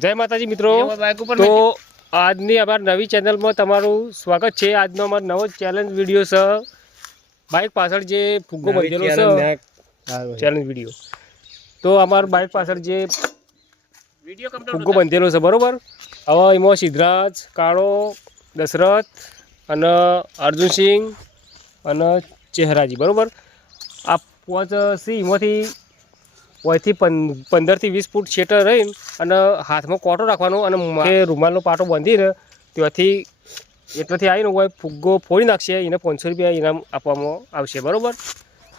જય માતાજી મિત્રો। તો આજની અમારી નવી ચેનલમાં તમારું સ્વાગત છે। આજનો અમારો નવો ચેલેન્જ વિડીયો છે બાઇક પાછળ જે ફુગ્ગો બંધેલો છે ચેલેન્જ વિડીયો। તો અમાર બાઇક પાછળ જે ફુગ્ગો બંધેલો છે બરોબર। હવે એમાં સિદ્ધરાજ, કાળો, દશરથ અને અર્જુનસિંહ અને ચહેરાજી બરોબર। આ પાંચ સી એમાંથી ઓયથી 15 થી 20 ફૂટ છેટર રહીને અને હાથમાં કોટો રાખવાનો અને રૂમાલનો પાટો બાંધીને ત્યાંથી એટલેથી આવીને હોય ફુગ્ગો ફોડી નાખશે। એને 500 રૂપિયા ઇનામ આપવામાં આવશે બરાબર।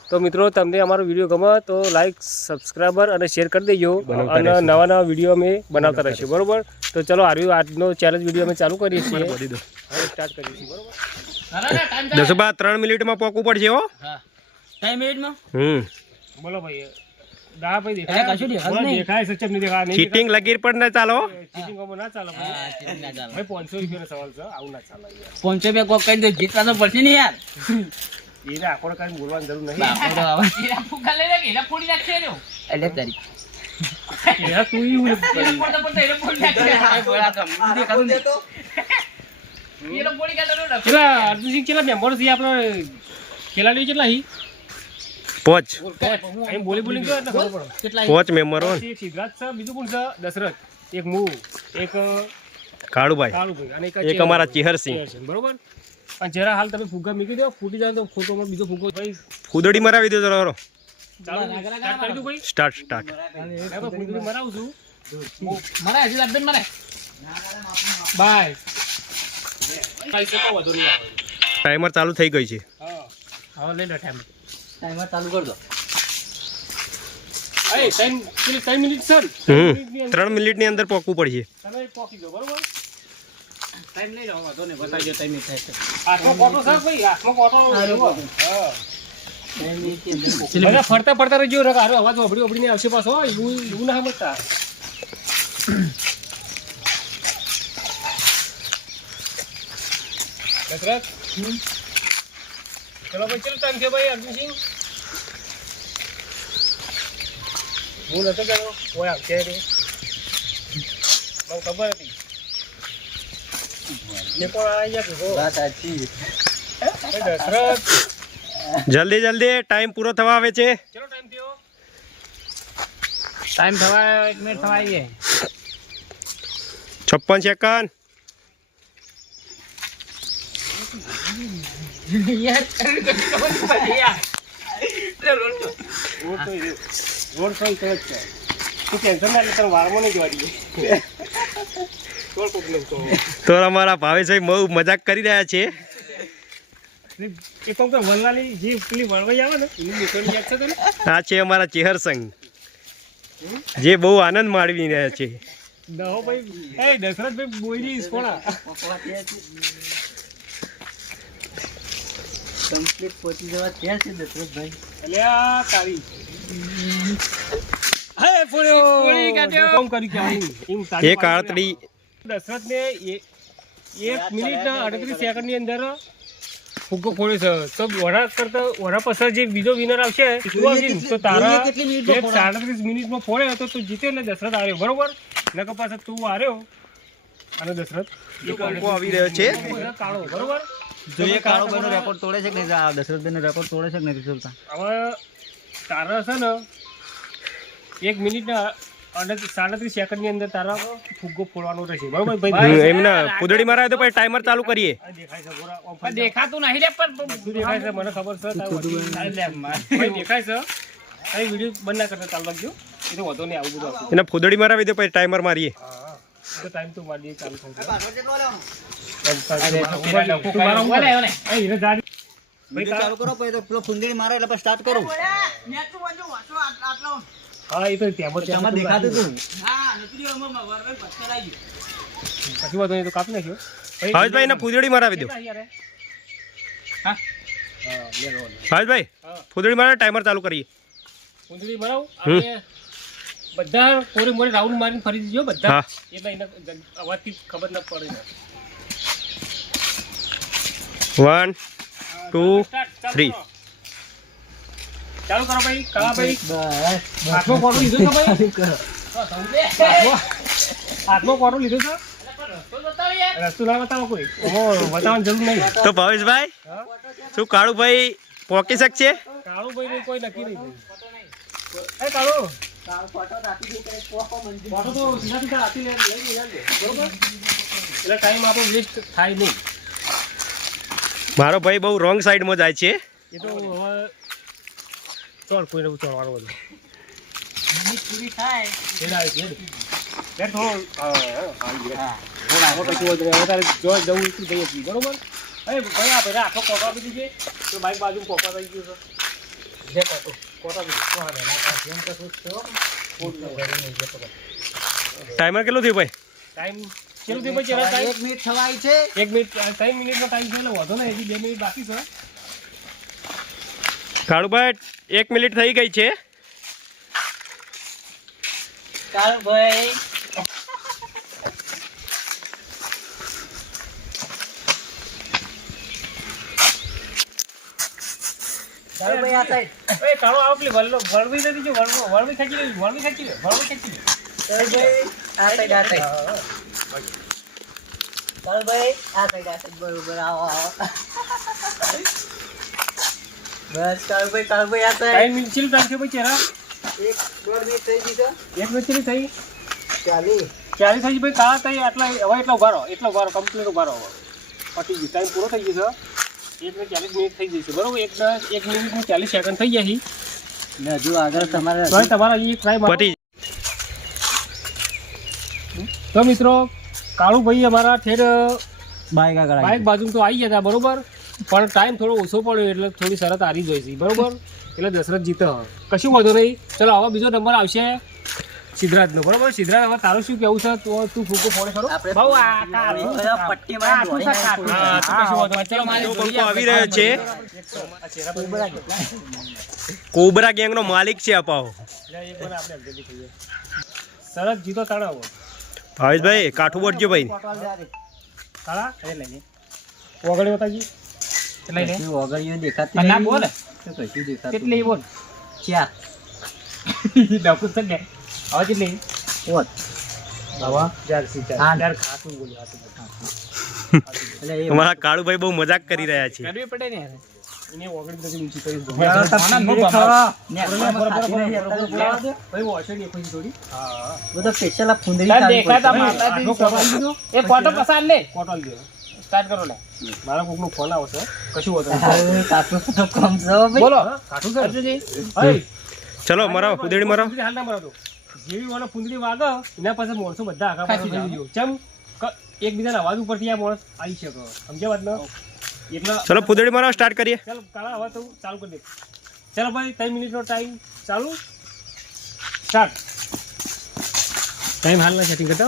તો મિત્રો તમને અમારો વિડીયો ગમે તો લાઈક, સબસ્ક્રાઈબર અને શેર કરી દેજો અને નવા નવા વિડીયો અમે બનાવતા રહીશું બરાબર। તો ચલો આજનો ચેલેન્જ વિડીયો અમે ચાલુ કરીએ છીએ। હવે સ્ટાર્ટ કરીએ છીએ બરાબર। દસબા 3 મિનિટમાં પોકવું પડશે હો। હા 3 મિનિટમાં બોલો ભાઈ। દા ભાઈ દેખાય સચમ નહીં દેખાય નહીં ચીટિંગ લગીર પર ના ચાલો। ચીટિંગ કોમ ના ચાલે ભાઈ। ના ચાલે ભાઈ 500 રૂપિયાનો સવાલ છે, આવું ના ચાલે યાર। 500 રૂપિયા કોક કરી દે, જીતવાનો પડશે ને યાર। એને આકોડ કાઈ બોલવાની જરૂર નહીં। બાપો આવા એના ફુગ્ગા લઈ લે, એના ફોડી નાખશે ને એટલે તારી એના તું ઈ ઉલે એના ફોડતા એના ફોડી નાખશે। આ બોલા તો દેખાતું નહીં તો એના ફોડી કાઢો ને પેલા અર્જુનસિંહ કેટલા મેમ્બર છે આપણો ખેલાડીઓ કેટલા હી? 5 એમ બોલી ગયો એટલે ખબર પડે કેટલા 5 મેમ્બરો। એક સિદ્ધરાજ છે, બીજું કોણ છે? દશરથ, એક મુ, એક કાળુભાઈ કાળુભાઈ અને એક અમારા ચેહરસિંહ બરોબર। અને જરા હાલ તમે ફુગ્ગા મૂકી દો, ફૂટી જાય તો ખોટોમાં બીજો ફુગ્ગો ભાઈ ફૂદડી મરાવી દો ચલો ચાલુ સ્ટાર્ટ કરી દઉં ભાઈ। સ્ટાર્ટ હવે ફૂદડી મરાવું છું। મારે હજી લાગબેન મારે બાય ભાઈ છે તો વધુ નહીં આવે। ટાઈમર ચાલુ થઈ ગઈ છે। હા હવે લઈ લો ટાઈમ। ટાઈમર ચાલુ કર દો। એ 3 મિનિટ સર 3 મિનિટની અંદર પોકવું પડશે। તમે પોકી દો બરોબર। ટાઈમ લઈ લો વાંધો ને બતાવી દો ટાઈમ થાય છે। હાથમાં કોટો છે ભાઈ, હાથમાં કોટો લેવો। હા બધા ફરતા રહેજો રે, આરો અવાજ ઓબડી ને આવશે પાછો। એવું ના સમજતા। દશરથ ચલો ભાઈ, ચલો ટાઈમ છે ભાઈ। અર્જુનસિંહ હું નતો કહેતો કોઈ આવશે રે, મને ખબર હતી જે કોણ આવી ગયા ભેગો। વાત સાચી। દશરથ જલ્દી જલ્દી ટાઈમ પૂરો થવા આવે છે। ચલો ટાઈમ થયો। ટાઈમ થવા 1 મિનિટ થવા આવી 56 સેકન્ડ। યાર રોડ થઈ તો છે તું ટેન્શન ના લે, તને વારમાં નહીં જવા દઈએ। રોડ પ્રોબ્લેમ તો અમારા ભાવેશભાઈ બહુ મજાક કરી રહ્યા છે। એ તો વલવાલી જે પેલી વળવાઈ આવે ને એની નીકળી યાદ છે તને? આ છે અમારા ચેહરસિંહ જે બહુ આનંદ માણવી રહ્યા છે। દહો ભાઈ એ દશરથભાઈ બોયરી કોણા કમ્પ્લીટ પહોંચી જવા ક્યાં છે દશરથભાઈ? અલ્યા તારી હે ફોડ્યો ફોડી કાઢ્યો। કામ કરી કે આવું એમ તારી એક આળતડી દશરથને 1 મિનિટ 38 સેકન્ડની અંદર ફુગ્ગો ફોડ્યો છે। તો ઓરા પછી જે બીજો વિનર આવશે તો તારા 37 મિનિટમાં ફોડ્યો તો તું જીત્યો ને દશરથ આવ્યો બરોબર। નકર પાછા તું હાર્યો અને દશરથ આવી રહ્યો છે। કાળો બરોબર। જોઈએ કાળો બેનો રેકોર્ડ તોડે છે કે નહીં? આ દશરથભાઈનો રેકોર્ડ તોડે છે કે નહીં તોડતા? હવે તારા છે ને 1 મિનિટ 37 સેકન્ડની અંદર તારા ફુગ્ગો ફોડવાનો રહેશે બરોબર ભાઈ। એમને ફૂદડી મરાવે તો પછી ટાઈમર ચાલુ કરીએ। દેખાય છે ગોરા ઓમ પણ દેખાતું નહીં લે, પણ બધું દેખાય છે, મને ખબર છે ભાઈ દેખાય છે। આ વિડીયો બંધ ના કરતા ચાલુ રાખજો, એ તો વધુ નહીં આવું બધું આવતું। એને ફૂદડી મરાવી દો પછી ટાઈમર મારીએ। હા તો ટાઈમ તો મારી ચાલુ થઈ ગયો। ચાલુ કરો પછી તો પેલો ફુંદડી મારે એટલે પછી સ્ટાર્ટ કરું। હા એ તો તેમાં દેખાતું હતું। પછી વધુ નહીં તો કાપી નાખ્યો ભાવેશભાઈ એને ફૂદડી મરાવી દો। હા ભાવેશભાઈ ફૂદડી મરાવે ટાઈમર ચાલુ કરીએ। કુંડળી મરાવ અને બધા કોરી મોરી રાઉન્ડ મારીને ફરી દીજો બધા। હા એટલે એને અવાજથી ખબર ન પડે। 1 2 3 ચાલુ કરો ભાઈ। કાળા ભાઈ બસ હાથમાં કોટો લીધો છે ભાઈ? હાથમાં કોટો લીધો છે રસ્તો બતાવો યાર. રસ્તો ના બતાવો કોઈ ઓહો, બતાવવાની જરૂર નહીં. તો ભાવેશભાઈ હા? શું કાળુભાઈ પોકી શકશે? કાળુભાઈનું કોઈ નક્કી નહીં એ કાળુ કોટો તો સીધા સીધા હાથી લઈ લેજે, બરોબર? એટલે ટાઈમ આપણો વેસ્ટ થાય નહીં. મારો ભાઈ બહુ રોંગ સાઈડમાં જાય છે. એ તો હવે ચોર કોઈને ચોરવાનું બધું મિનિટ પૂરી થાય. હેડ આવે છે, હેડ. હેડ થોડો આવો કશું હોય તો હવે તારે જો જવું એટલું જઈએ છીએ, બરોબર? અરે ભાઈ આ ભાઈ આખો કોટો આપી દીધી તો બાઈક બાજુ કોટો થઈ ગયું છે જે કોટો આપી દીધું. ટાઈમર કેટલું થયું ભાઈ? ટાઈમ કેટલું થયું પછી? ટાઈમ 1 મિનિટ થવાય છે. 1 મિનિટ 3 મિનિટનો ટાઈમ છે એટલે વધો ને હજી 2 મિનિટ બાકી છે. કાળુભાઈ 1 મિનિટ થઈ ગઈ છે. કાળુભાઈ કાળુભાઈ આ સાઈડ. એ કાળો આવો પેલી વળવી નથી જો વળવી ખેંચી લે, વળવી ખેંચી લે, વળવી ખેંચી લે. કાળુભાઈ આ સાઈડ, આ સાઈડ. હા. કાળુભાઈ આ સાઈડ બરોબર. આવો આવો. બસ કાળુભાઈ આ સાઈડ. ટાઈમ મિનિટ ટાઈમ છે ભાઈ ચહેરા 1 મિનિટ થઈ ગઈ છે. 1 મિનિટ થઈ 40 40 થઈ ભાઈ કાળા થઈ આટલા હવે એટલો ઉભા રહો કમ્પ્લીટ ઉભા રહો. પતી ગયું, ટાઈમ પૂરો થઈ ગયો છે. 1 મિનિટ 40 મિનિટ થઈ ગઈ છે, બરોબર? 1 મિનિટ ને 40 સેકન્ડ થઈ ગયા છે. ને હજુ આગળ તમારે તો તમારા અહીં ટ્રાય મારો. પતી તો મિત્રો કાળુભાઈ અમારા ઠેર બાઈક આગળ બાઇક બાજુ તો આવી ગયા હતા, બરોબર? પણ ટાઈમ થોડો ઓછો પડ્યો એટલે થોડી શરત હારી જોઈ છે, બરોબર? એટલે દશરથ જીતે. કશું વાંધો નહીં. ચલો હવે બીજો નંબર આવશે સિદ્ધરાજનો, બરોબર? સિદ્ધરાજ હવે તારું શું કેવું છે? તો તું ફૂકો ફોડે ખરો? આપણે બહુ આ કાળું. પટ્ટીમાં આ શું છે કાળું? હા, તો કશું વાંધો નહીં. ચલો મારી તો પંખો આવી રહ્યો છે. આ ચહેરા પર ઉભા રાખજો. કોબરા ગેંગનો માલિક છે અપાવો. એટલે એક વાર આપણે અડધી થઈ જાય. સરસ જીતો તણાવો. ભાવેશભાઈ કાઠું બોટજો ભાઈ. કાળા એ લઈને ઓગળી બતાજી લઈ લે. ઓગળીઓ દેખાતી ના બોલ તો કશું દેખાતું કેટલી બોલ ચાર ડબુ તો ને હવે કેટલી પોત. હવે જર્સી ચાર હા. ચાર ખાતું બોલ ખાતું એટલે એ અમારા કાળુભાઈ બહુ મજાક કરી રહ્યા છે. કરવી પડે ને એને ઓગળી બધી ઊંચી કરી દો. યાર, ભાઈ પીરે ખાવા. ને આમાં ખાતી નહીં, અત્યારે ઓછો દેખાય થોડી. હા બધો special આ ફૂંદરી તાર ખાવી દેખાય તા પડશે. માતાજી સવાલ દીધો એ ફોટો પસાર લે ફોટો લે સ્ટાર્ટ કરો લે. મારા કોકનો ફોન આવશે કશું હોતું નથી. હવે કાકુ તો કમ છે હો ભાઈ. બોલો કાઠું છે અર્જુનજી હઈ ચલો મરાવો ઉદેડી મરાવો. ફૂંદરી હાલ ના મરાતો. જેવી વાળો ફૂંદરી વાગે એના પાસે માણસો બધા આખા પાછા થઈ ગયો ચમ એકબીજાના અવાજ ઉપરથી આ માણસ આવી શકે સમજ્યા વાત ને એટલે ચલો ઉદેડી મરાવો સ્ટાર્ટ કરીએ. ચાલો કાળા હવે તો ચાલુ કરી દે. ચાલો ભાઈ 3 મિનિટનો ટાઈમ ચાલુ સ્ટાર્ટ. ટાઈમ હાલના સેટિંગ કરતો.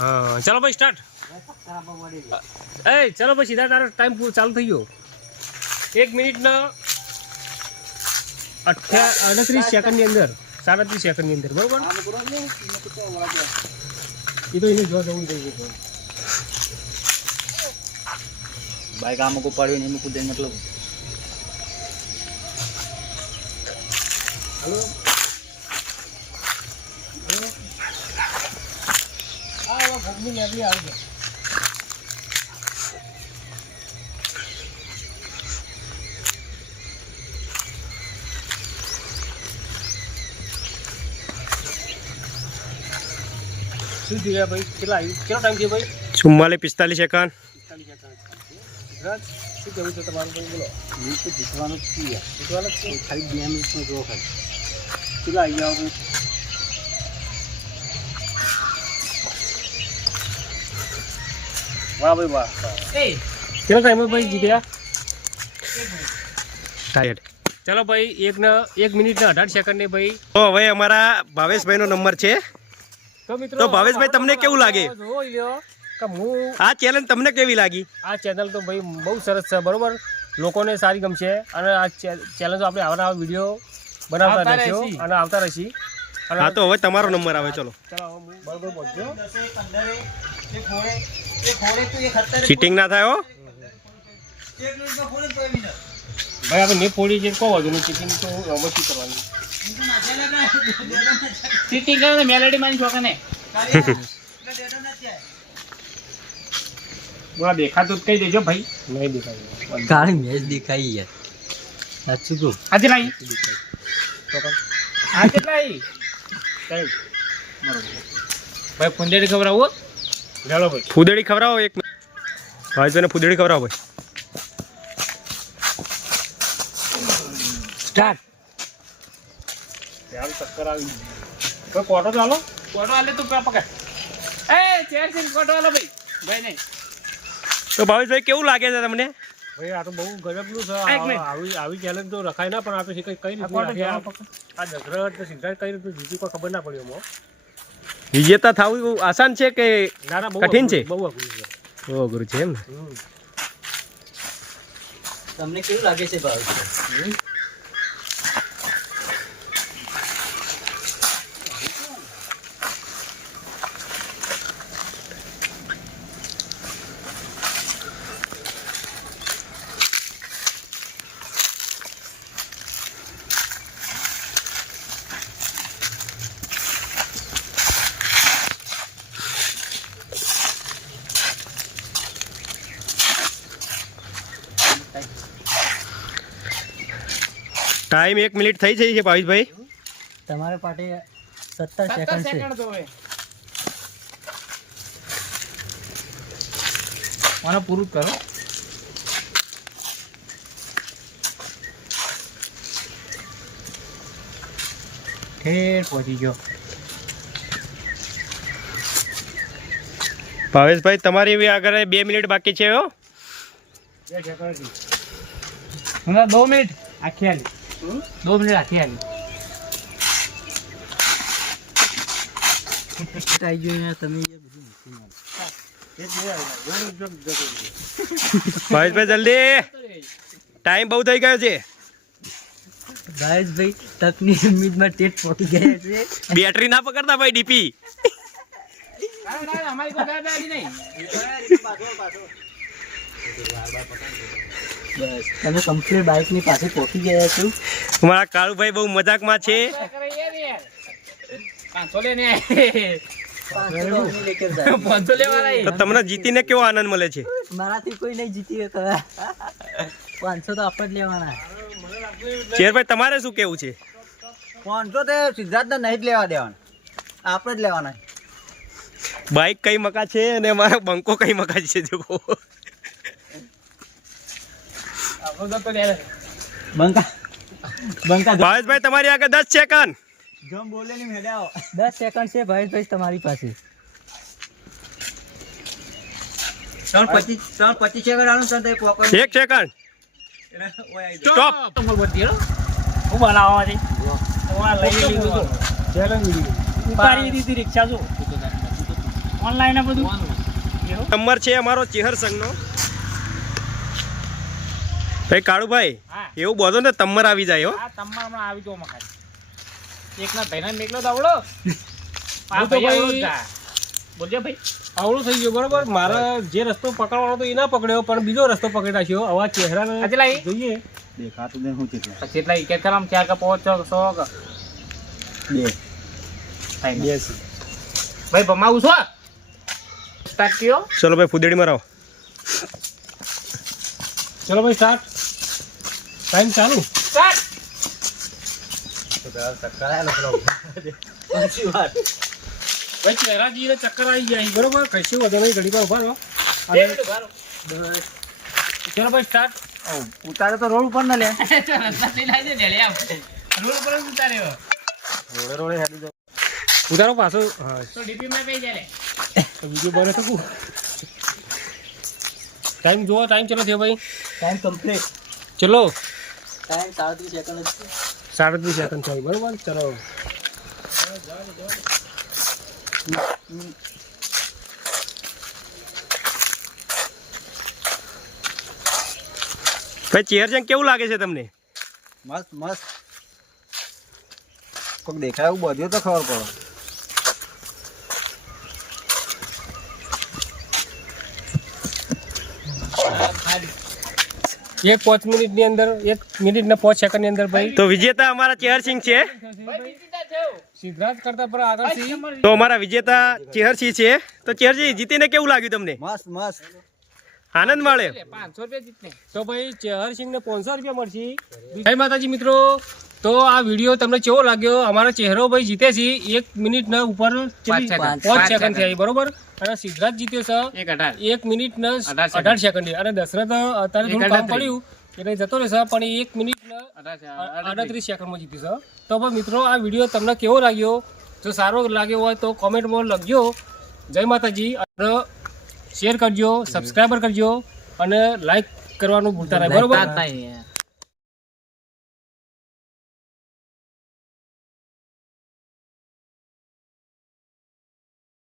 હા ચાલો ભાઈ સ્ટાર્ટ. એ ચાલો ભાઈ સીધા તારો ટાઈમ ચાલુ થઈ ગયો. 1 મિનિટના 38 સેકન્ડની અંદર 37 સેકન્ડની અંદર બરોબર. એ તો એને જો જવું જોઈએ. બાઈક આમ કો પડ્યું ને એમ કુદે મતલબ હલો આ ભગની લેવી આવી ગઈ. શું થયું ભાઈ? કેટલા આવ્યું? કેટલો ટાઈમ થયો ભાઈ? 44 45 સેકન્ડ. 45 સેકન્ડ. ગુજરાત શું કહેવું છે તમારું ભાઈ? બોલો. હું તો જીતવાનું જ છું યાર. જીતવાના જ છે? ખાલી 2 મિનિટનો જો ખાલી. કેટલા આવી જાઓ ભાઈ? વાહ ભાઈ વાહ. કેટલો ટાઈમ ભાઈ જીત્યા? ટાયર્ડ. ચલો ભાઈ 1 મિનિટ ને 18 સેકન્ડ ને ભાઈ. તો હવે અમારા ભાવેશભાઈનો નંબર છે. તો મિત્રો તો ભાવેશભાઈ તમને કેવું લાગે? જોઈ લ્યો કે હું આ ચેલેન્જ તમને કેવી લાગી? આ ચેનલ તો ભાઈ બહુ સરસ છે બરોબર. લોકોને સારી ગમશે અને આ ચેનલ આપણે આવા વિડીયો બનાવતા રહીશું અને આવતા રહીશું. અને હા તો હવે તમારો નંબર આવે ચલો. ચલો હું બરોબર પહોંચ્યો. ચીટિંગ ના થાય હો. ભાઈ આપણે ને ફોડી છે કહો વધુ ચીટિંગ તો અવશ્ય કરવાની. સીટિંગ કરે ને મેલેડી મારી છોકરા ને બોલા દેખાતું જ કહી દેજો ભાઈ નહીં દેખાય કાળી મેચ દેખાઈ યાર સાચું કહું આજે લાઈ આ કેટલા આવી સાહેબ ભાઈ ફુંદેડી ખબર આવો ચાલો ભાઈ ફૂદડી ખવડાવો એક ભાઈ ફૂદડી ખવડાવો ભાઈ સ્ટાર્ટ યાર ચક્કર આવી કોઈ કોટો ચાલો કોટો આલે તું પકડ એ ચેર સિંગ કોટો આલો ભાઈ ભાઈ નહીં તો ભાવેશભાઈ કેવું લાગે છે તમને ભાઈ આ તો બહુ ગજબનું છે એક મિનિટ. આવી ચેલેન્જ તો રખાય ના પણ આપણે કઈ રીતે આ દશરથ ને સિદ્ધાર્થ કઈ રીતે જીતી કોઈ ખબર ના પડી એમાં વિજેતા થવું આસાન છે કે ના ના બહુ કઠિન છે? બહુ અઘરું છે બહુ અઘરું છે એમ ને તમને કેવું લાગે છે ભાવ ટાઈમ 1 મિનિટ થઈ જઈ છે ભાવેશભાઈ તમારા પાસે 17 સેકન્ડ છે સેકન્ડ તો હવે મને પૂરું કરો ઠેર પહોંચી ગયો ભાવેશભાઈ તમારી બી આગળ 2 મિનિટ બાકી છે હો મને 2 મિનિટ આખી આલી 2 મિનિટ આખી આલી આવી ગયો ને તમે યાર બધું મૂકી નાખો. ભાવેશભાઈ જલ્દી ટાઈમ બહુ થઈ ગયો છે ભાઈ તકની ઉમ્મીદમાં ટેટ પહોંચી ગયા છે બેટરી ના પકડતા ભાઈ ડીપી ના અમારી કોઈ ગાડી આલી નહીં બસ તમે કમ્પ્લીટ બાઇકની પાસે પહોંચી ગયા છો અમારા કાળુભાઈ બહુ મજાકમાં છે 500 લેને 500 લેકર જાય 500 લેવા લાઈ તો તમને જીતીને કેવો આનંદ મળે છે મારાથી કોઈ નહીં જીતી શકે 500 તો આપણે જ લેવાના ચેરભાઈ તમારે શું કેવું છે 500 તો સિદ્ધાર્થને નહીં જ લેવા દેવાના આપણે જ લેવાના બાઇક કઈ મકા છે અને મારો બંકો કઈ મકા છે જો આપણો તો લે બંકા ભાવેશભાઈ તમારી આગળ 10 સેકન્ડ જમ બોલે ની મેડાઓ 10 સેકન્ડ છે ભાઈ તમારી પાસે 325 સેકન્ડ આનું તને પોકર 1 સેકન્ડ સ્ટોપ તમાર બધી હું બનાવવાથી તમાર લઈ લીધું તો ચેલેન્જ ઉતારી દીધી રિક્ષા જો ઓનલાઈન બધું નંબર છે અમારો ચેહર સંઘનો ભાઈ કાળુભાઈ હા એવું બોલો ને તમર આવી જાય હો આ તમાર હમણાં આવી જો મખાઈ એકના ભાઈના મેકલો તો આવડો આ હું તો ભાઈ આવડો ભાઈ- જા બોલજો ભાઈ આવડું થઈ ગયું બરોબર મારે જે રસ્તો પકડવાનો તો એ ના પકડ્યો પણ બીજો રસ્તો પકડી રાખ્યો હવે આ ચહેરાને આજે લાવી? જોઈએ દેખાતું નહીં હું કેટલા કેટલા કે કલમ 4 કે 5 100 કે બે થાય ને. 82 ભાઈ ભમાવું છો સ્ટાર્ટ કયો ચલો ભાઈ ફૂદડીમાં રહો ચલો ભાઈ સ્ટાર્ટ ટાઈમ ચાલુ સ્ટાર્ટ સાચી વાત ભાઈ ચહેરાજીને ચક્કર આવી ગયા છે, બરોબર કશું વધુ નહીં ઘડી પર ઉભા રહો બે મિનિટ ઉભા રહો. ચલો ભાઈ સ્ટાર્ટ ઉતારે તો રોડ ઉપર ના લે રસ્તા લઈને આવી જાય લે આમ રોડ પર જ ઉતાર્યો રોડે હેડી જાવ ઉતારો પાછો હા તો ડીપી માં પઈ જાય લે બીજું બને તો કું ટાઈમ જુઓ ટાઈમ ચલો થયો ભાઈ ટાઈમ કમ્પ્લીટ ચલો ટાઈમ 37 સેકન્ડ જ છે 37 સેકન્ડ થાય બરોબર ચલો ભાઈ ચેહર સંઘ કેવું લાગે છે તમને મસ્ત મસ્ત કોક દેખાય એવું બધું તો ખબર પડે એક 5 મિનિટની અંદર 1 મિનિટ ને 5 સેકન્ડની અંદર ભાઈ તો વિજેતા અમારા ચેહર સિંહ છે ભાઈ જીતી જા છે સિદ્ધરાજ કરતા પર આગળથી તો અમારા વિજેતા ચેહરસિંહ છે. તો ચેહરસિંહ જીતીને કેવું લાગ્યું તમને? મસ્ત મસ્ત. આનંદ મળે? 500 રૂપિયા જીતને. તો ભાઈ ચેહરસિંહ ને 500 રૂપિયા મળશે. જય માતાજી મિત્રો. તો આ વિડીયો તમને કેવો લાગ્યો? અમારો ચહેરો ભાઈ જીતે છે 1 મિનિટ ના ઉપર 5 સેકન્ડ થયા બરોબર. અને સિદ્ધરાજ જીત્યો છે 1 મિનિટ ને 18 સેકન્ડ. અને દશરથ અત્યારે થોડું કામ પડ્યું એટલે જતો રહેશે, પણ 1 મિનિટ ને 38 સેકન્ડમાં જીત્યું છે. તો ભાઈ મિત્રો આ વિડીયો તમને કેવો લાગ્યો? જો સારો લાગ્યો હોય તો કોમેન્ટમાં લખજો. જય માતાજી. અને શેર કરજો, સબસ્ક્રાઈબર કરજો અને લાઈક કરવાનું ભૂલતા નહીં બરોબર.